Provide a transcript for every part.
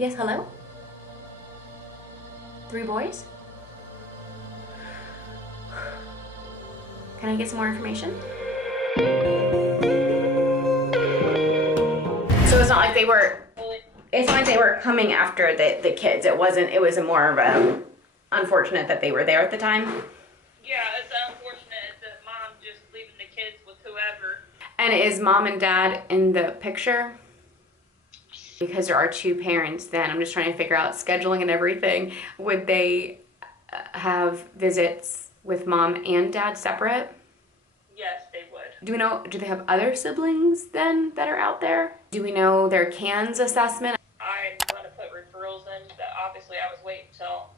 Yes, hello? 3 boys? Can I get some more information? So it's not like they were, coming after the kids. It was a more of a unfortunate that they were there at the time. Yeah, it's unfortunate that mom just leaving the kids with whoever. And is mom and dad in the picture? Because there are 2 parents then, I'm just trying to figure out scheduling and everything. Would they have visits with mom and dad separate? Yes, they would. Do they have other siblings then that are out there? Do we know their CANS assessment? I'm going to put referrals in. That obviously, I was waiting until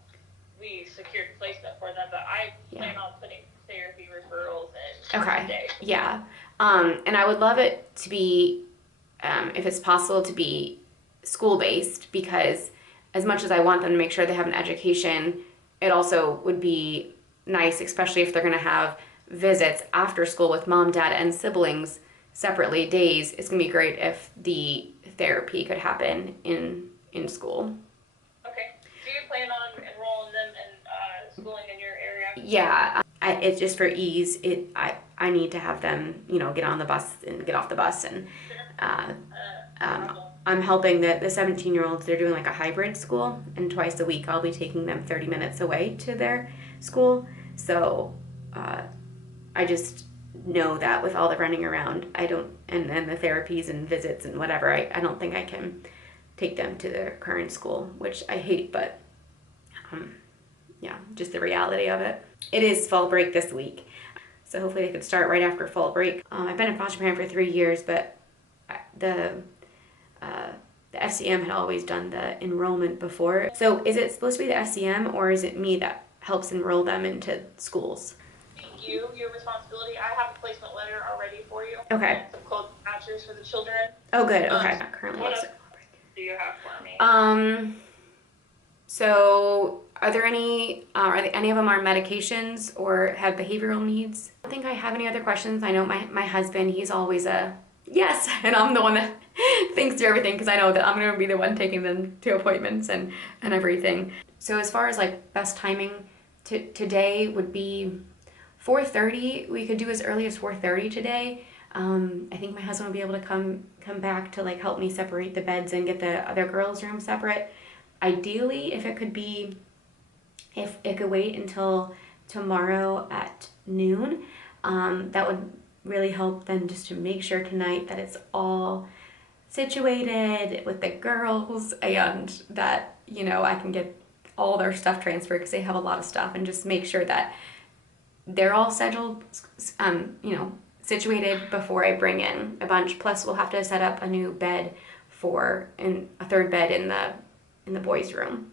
we secured placement for them, but I plan on putting therapy referrals in. Okay. Today. Yeah. And I would love it to be, if it's possible, to be school-based, because as much as I want them to make sure they have an education, it also would be nice, especially if they're going to have visits after school with mom, dad, and siblings separately days. It's going to be great if the therapy could happen in school. Okay. Do you plan on enrolling them in schooling in your area? Yeah. It's just for ease. I need to have them, get on the bus and get off the bus. And I'm helping the 17-year-olds. They're doing like a hybrid school, and twice a week I'll be taking them 30 minutes away to their school. So I just know that with all the running around, and then the therapies and visits and whatever, I don't think I can take them to their current school, which I hate, but yeah, just the reality of it. It is fall break this week, so hopefully they could start right after fall break. I've been a foster parent for 3 years, but the FCM had always done the enrollment before. So is it supposed to be the FCM, or is it me that helps enroll them into schools? Your responsibility. I have a placement letter already for you. Okay. And some closed vouchers for the children. Oh, good. Okay. Currently, what else do you have for me? So are there any of them are medications or have behavioral needs? I don't think I have any other questions. I know my husband, he's always a yes, and I'm the one that thinks through everything, because I know that I'm going to be the one taking them to appointments and everything. So as far as like best timing, today would be 4:30. We could do as early as 4:30 today. I think my husband will be able to come back to like help me separate the beds and get the other girls' room separate. Ideally, if it could wait until tomorrow at noon, that would really help then, just to make sure tonight that it's all situated with the girls, and that, I can get all their stuff transferred, because they have a lot of stuff, and just make sure that they're all scheduled, situated before I bring in a bunch. Plus we'll have to set up a new bed a third bed in the boys' room.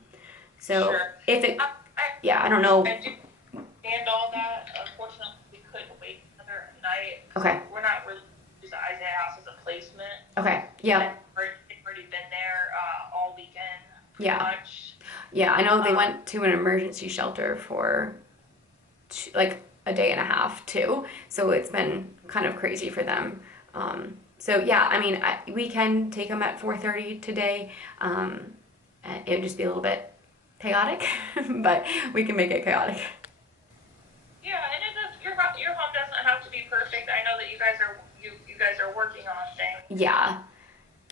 So sure. If it, I don't know. I do understand all that. Unfortunately, we couldn't wait another night. Okay. We're not really using Isaiah House as a placement. Okay. Yeah. They've already been there all weekend. Yeah. Much. Yeah, I know they went to an emergency shelter for like a day and a half too. So it's been kind of crazy for them. So yeah, I mean, we can take them at 4:30 today. It would just be a little bit chaotic, but we can make it chaotic. Yeah, and your home doesn't have to be perfect. I know that you guys are working on things. Yeah.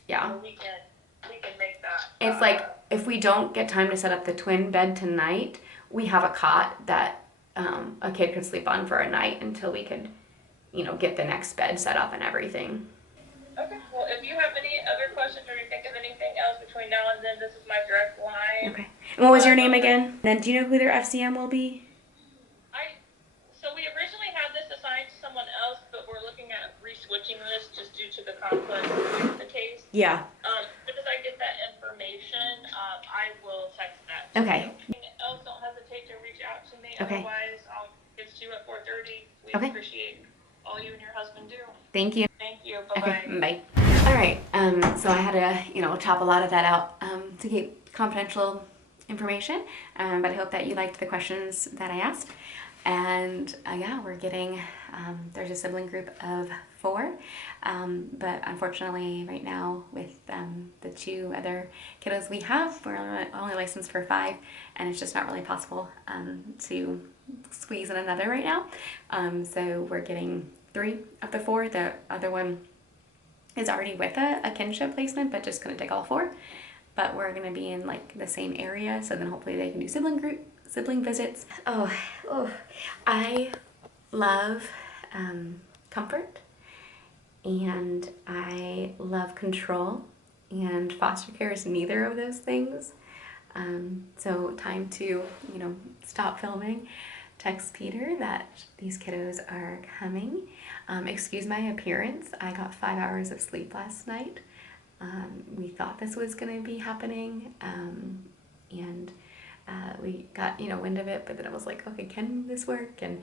So we can make that. It's like, if we don't get time to set up the twin bed tonight, we have a cot that a kid could sleep on for a night until we could, get the next bed set up and everything. Okay. Well, if you have any other questions or you think of anything else between now and then, this is my direct line. Okay. And what was your name again? Then do you know who their FCM will be? So we originally had this assigned to someone else, but we're looking at re-switching this just due to the conflict with the case. Yeah. As soon as I get that information, I will text that to Okay. you. Anything else, don't hesitate to reach out to me. Okay. Otherwise, I'll get to you at 4:30. We Okay. appreciate all you and your husband do. Thank you. Thank you. Bye-bye. Okay, bye. All right, so I had to, chop a lot of that out to keep confidential information, but I hope that you liked the questions that I asked. And yeah, we're getting There's a sibling group of 4, but unfortunately right now with the 2 other kiddos we have, we're only licensed for 5, and it's just not really possible to squeeze in another right now. So we're getting 3 of the 4. The other one is already with a kinship placement, but just couldn't take all 4. But we're gonna be in like the same area, so then hopefully they can do sibling visits. Oh, I love comfort, and I love control, and foster care is neither of those things. So time to, stop filming, text Peter that these kiddos are coming. Excuse my appearance. I got 5 hours of sleep last night. We thought this was going to be happening, and we got, wind of it, but then it was like, okay, can this work? And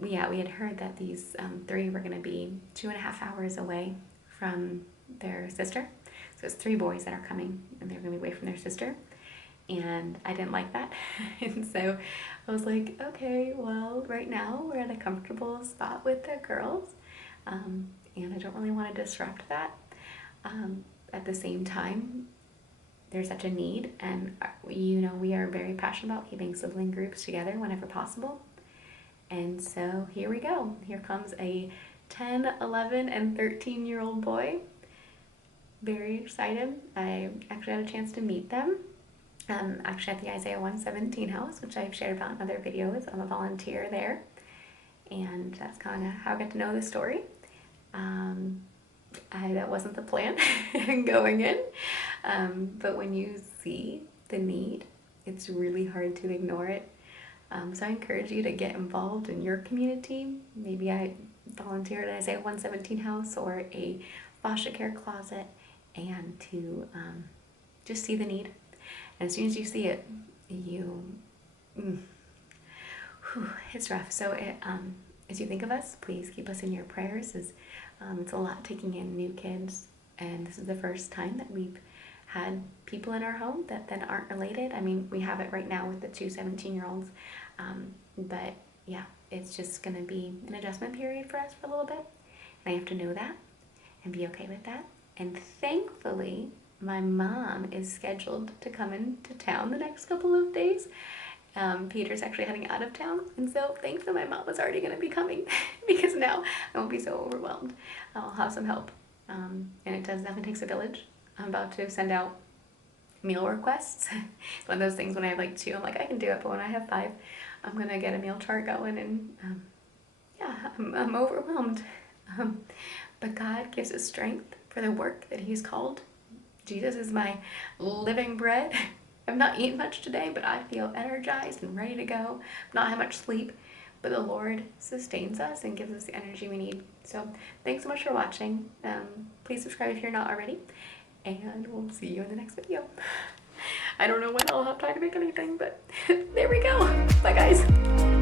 we had heard that these 3 were going to be 2.5 hours away from their sister. So it's 3 boys that are coming, and they're going to be away from their sister. And I didn't like that. And so I was like, okay, well, right now we're at a comfortable spot with the girls, and I don't really want to disrupt that. At the same time, there's such a need, and we are very passionate about keeping sibling groups together whenever possible. And so here we go. Here comes a 10, 11, and 13-year-old boy. Very excited. I actually had a chance to meet them. Actually at the Isaiah 117 house, which I've shared about in other videos. I'm a volunteer there, and that's kind of how I got to know the story. That wasn't the plan going in, but when you see the need, it's really hard to ignore it. So I encourage you to get involved in your community. Maybe I volunteered at Isaiah 117 house or a foster care closet, and to just see the need. And as soon as you see it, it's rough. So as you think of us, please keep us in your prayers. It's a lot taking in new kids, and this is the first time that we've had people in our home that then aren't related. I mean, we have it right now with the 2 17-year-olds, but yeah, it's just going to be an adjustment period for us for a little bit, and I have to know that and be okay with that. And thankfully, my mom is scheduled to come into town the next couple of days. Peter's actually heading out of town, and so thankfully my mom was already going to be coming because now I won't be so overwhelmed. I'll have some help, and it definitely takes a village. I'm about to send out meal requests. It's one of those things when I have like 2, I'm like, I can do it, but when I have 5, I'm going to get a meal chart going, and I'm overwhelmed. But God gives us strength for the work that He's called. Jesus is my living bread. I've not eaten much today, but I feel energized and ready to go. Not had much sleep, but the Lord sustains us and gives us the energy we need. So thanks so much for watching. Please subscribe if you're not already, and we'll see you in the next video. I don't know when I'll have time to make anything, but there we go. Bye, guys.